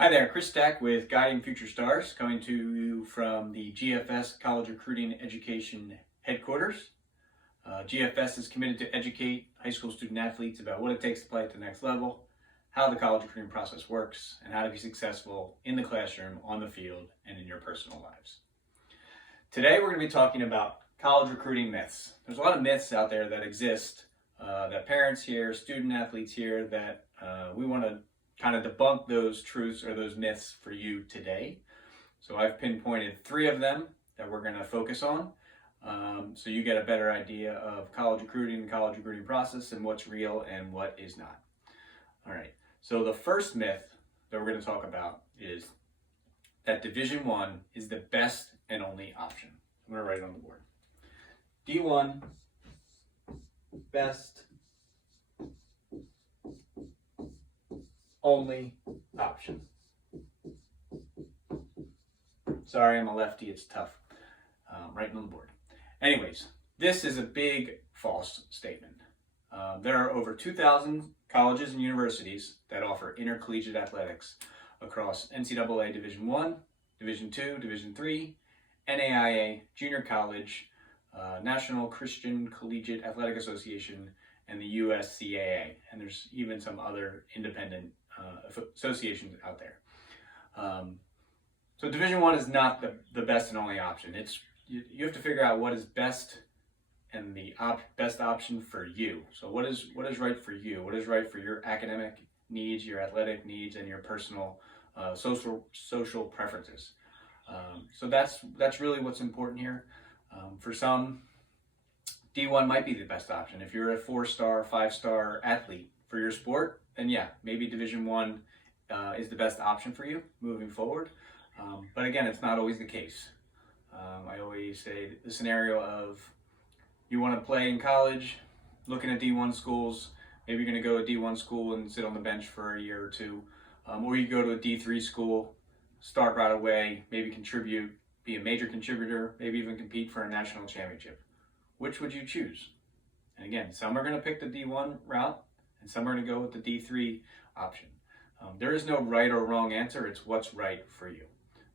Hi there, Chris Stack with Guiding Future Stars, coming to you from the GFS College Recruiting Education Headquarters. GFS is committed to educate high school student athletes about what it takes to play at the next level, how the college recruiting process works, and how to be successful in the classroom, on the field, and in your personal lives. Today we're going to be talking about college recruiting myths. There's a lot of myths out there that exist that parents hear, student athletes hear, that we want to kind of debunk those truths or those myths for you today. So I've pinpointed 3 of them that we're going to focus on, so you get a better idea of college recruiting, the college recruiting process, and what's real and what is not. All right, so the first myth that we're going to talk about is that Division I is the best and only option. I'm going to write it on the board. D1, best only option. Sorry, I'm a lefty, it's tough. Writing on the board. Anyways, this is a big false statement. There are over 2,000 colleges and universities that offer intercollegiate athletics across NCAA Division I, Division II, Division III, NAIA, Junior College, National Christian Collegiate Athletic Association, and the USCAA. And there's even some other independent associations out there. So Division I is not the best and only option. You have to figure out what is best and the best option for you. So what is right for you? What is right for your academic needs, your athletic needs, and your personal social preferences? So that's really what's important here. For some, D1 might be the best option. If you're a 4-star, 5-star athlete for your sport, then yeah, maybe Division I is the best option for you moving forward. But again, it's not always the case. I always say the scenario of you want to play in college, looking at D1 schools, maybe you're going to go to a D1 school and sit on the bench for a year or two, or you go to a D3 school, start right away, maybe contribute, be a major contributor, maybe even compete for a national championship. Which would you choose? And again, some are going to pick the D1 route, and some are going to go with the D3 option. There is no right or wrong answer. It's what's right for you.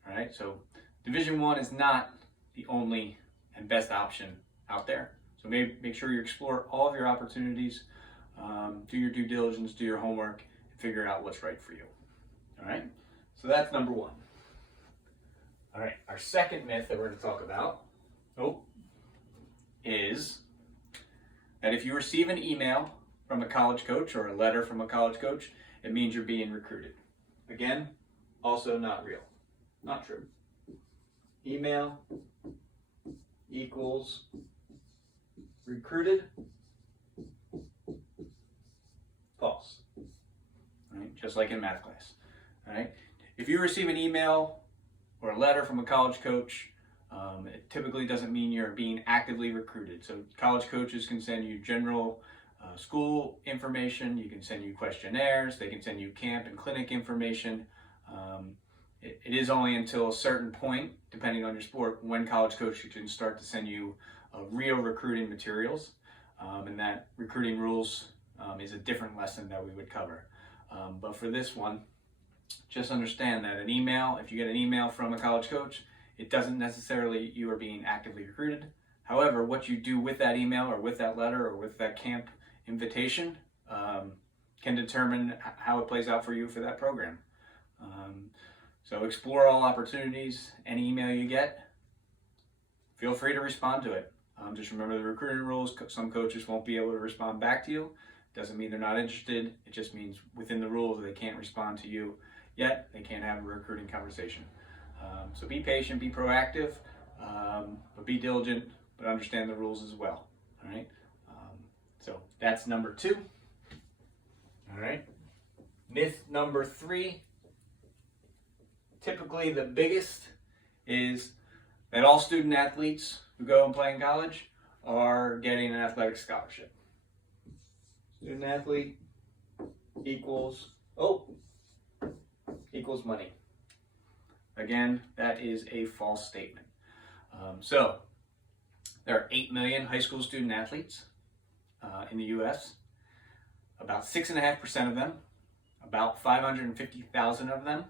All right. So Division I is not the only and best option out there. So make sure you explore all of your opportunities, do your due diligence, do your homework, and figure out what's right for you. All right. So that's number 1. All right. Our second myth that we're going to talk about is that if you receive an email from a college coach or a letter from a college coach, it means you're being recruited. Again, also not real. Not true. Email equals recruited. False. All right? Just like in math class. All right? If you receive an email or a letter from a college coach, it typically doesn't mean you're being actively recruited. So college coaches can send you general school information, you can send you questionnaires, they can send you camp and clinic information. It is only until a certain point, depending on your sport, when college coaches can start to send you real recruiting materials. And that recruiting rules is a different lesson that we would cover. But for this one, just understand that an email, if you get an email from a college coach, it doesn't necessarily you are being actively recruited. However, what you do with that email or with that letter or with that camp invitation can determine how it plays out for you for that program. So explore all opportunities. Any email you get, feel free to respond to it. Just remember the recruiting rules. Some coaches won't be able to respond back to you. Doesn't mean they're not interested. It just means within the rules they can't respond to you yet. They can't have a recruiting conversation. So be patient, be proactive, but be diligent, but understand the rules as well. All right. So that's number 2. All right. Myth number 3, typically the biggest, is that all student athletes who go and play in college are getting an athletic scholarship. Student athlete equals money. Again, that is a false statement. So there are 8 million high school student athletes in the U.S. About 6.5% of them, about 550,000 of them,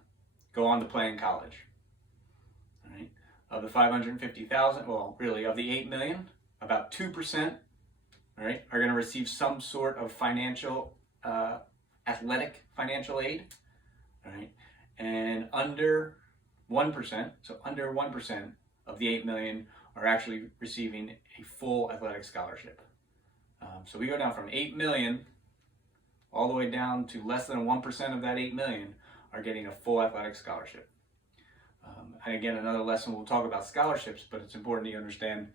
go on to play in college. All right? Of the 550,000, well, really of the 8 million, about 2%, all right, are going to receive some sort of financial, athletic financial aid, all right, and under 1%, so under 1% of the 8 million are actually receiving a full athletic scholarship. So we go down from 8 million all the way down to less than 1% of that 8 million are getting a full athletic scholarship. And again, another lesson we'll talk about scholarships, but it's important you understand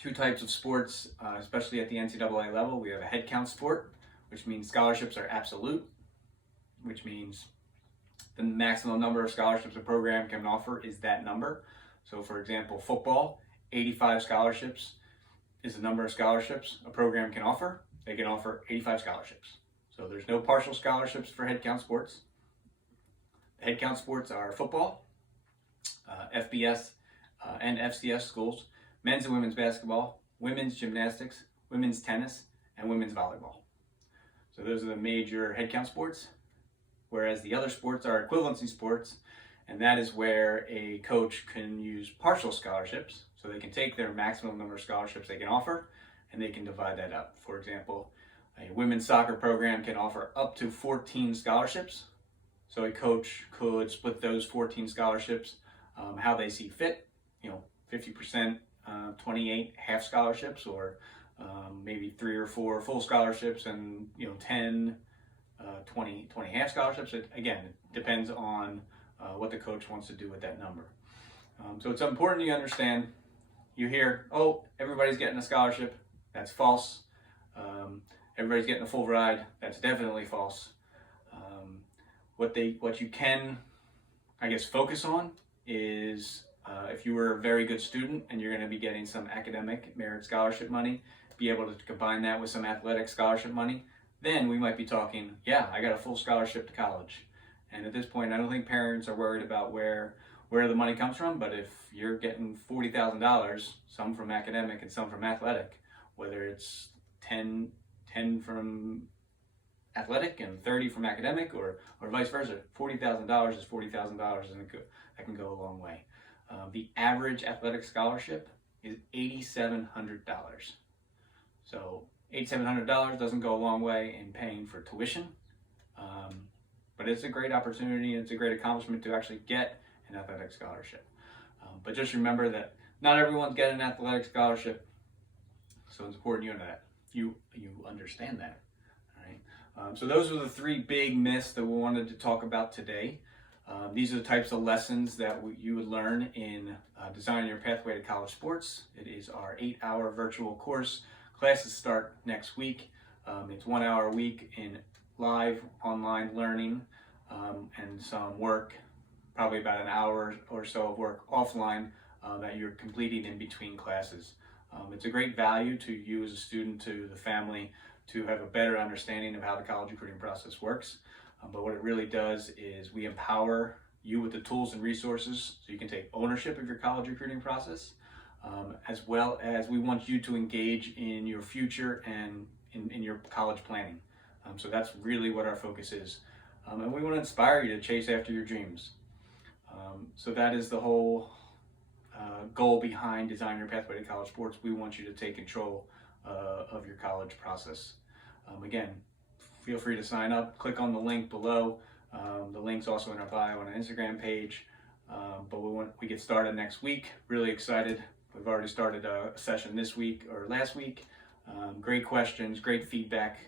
two types of sports, especially at the NCAA level. We have a head count sport, which means scholarships are absolute, which means the maximum number of scholarships a program can offer is that number. So for example, football, 85 scholarships is the number of scholarships a program can offer. They can offer 85 scholarships. So there's no partial scholarships for head count sports. Head count sports are football, FBS and FCS schools, men's and women's basketball, women's gymnastics, women's tennis, and women's volleyball. So those are the major head count sports, whereas the other sports are equivalency sports, and that is where a coach can use partial scholarships. So they can take their maximum number of scholarships they can offer, and they can divide that up. For example, a women's soccer program can offer up to 14 scholarships. So a coach could split those 14 scholarships how they see fit, 50%, 28 half scholarships, or maybe 3 or 4 full scholarships, and 10, 20 half scholarships. Again, it depends on what the coach wants to do with that number. So it's important you understand. You hear, oh, everybody's getting a scholarship. That's false. Everybody's getting a full ride. That's definitely false. What you can, I guess, focus on is if you were a very good student and you're going to be getting some academic merit scholarship money, be able to combine that with some athletic scholarship money, then we might be talking, yeah, I got a full scholarship to college. And at this point, I don't think parents are worried about where the money comes from, but if you're getting $40,000, some from academic and some from athletic, whether it's 10 from athletic and 30 from academic, or vice versa, $40,000 is $40,000, and that can go a long way. The average athletic scholarship is $8,700. So $8,700 doesn't go a long way in paying for tuition, but it's a great opportunity and it's a great accomplishment to actually get an athletic scholarship. But just remember that not everyone's getting an athletic scholarship, so it's important you understand that. All right. So those are the 3 big myths that we wanted to talk about today. These are the types of lessons that you would learn in Designing Your Pathway to College Sports. It is our 8-hour virtual course. Classes start next week. It's 1 hour a week in live online learning and some work, probably about an hour or so of work offline that you're completing in between classes. It's a great value to you as a student, to the family, to have a better understanding of how the college recruiting process works. But what it really does is we empower you with the tools and resources so you can take ownership of your college recruiting process, as well as we want you to engage in your future and in your college planning. So that's really what our focus is. And we want to inspire you to chase after your dreams. So that is the whole goal behind Design Your Pathway to College Sports. We want you to take control of your college process. Again, feel free to sign up. Click on the link below. The link's also in our bio on our Instagram page. But we get started next week. Really excited. We've already started a session this week or last week. Great questions, great feedback.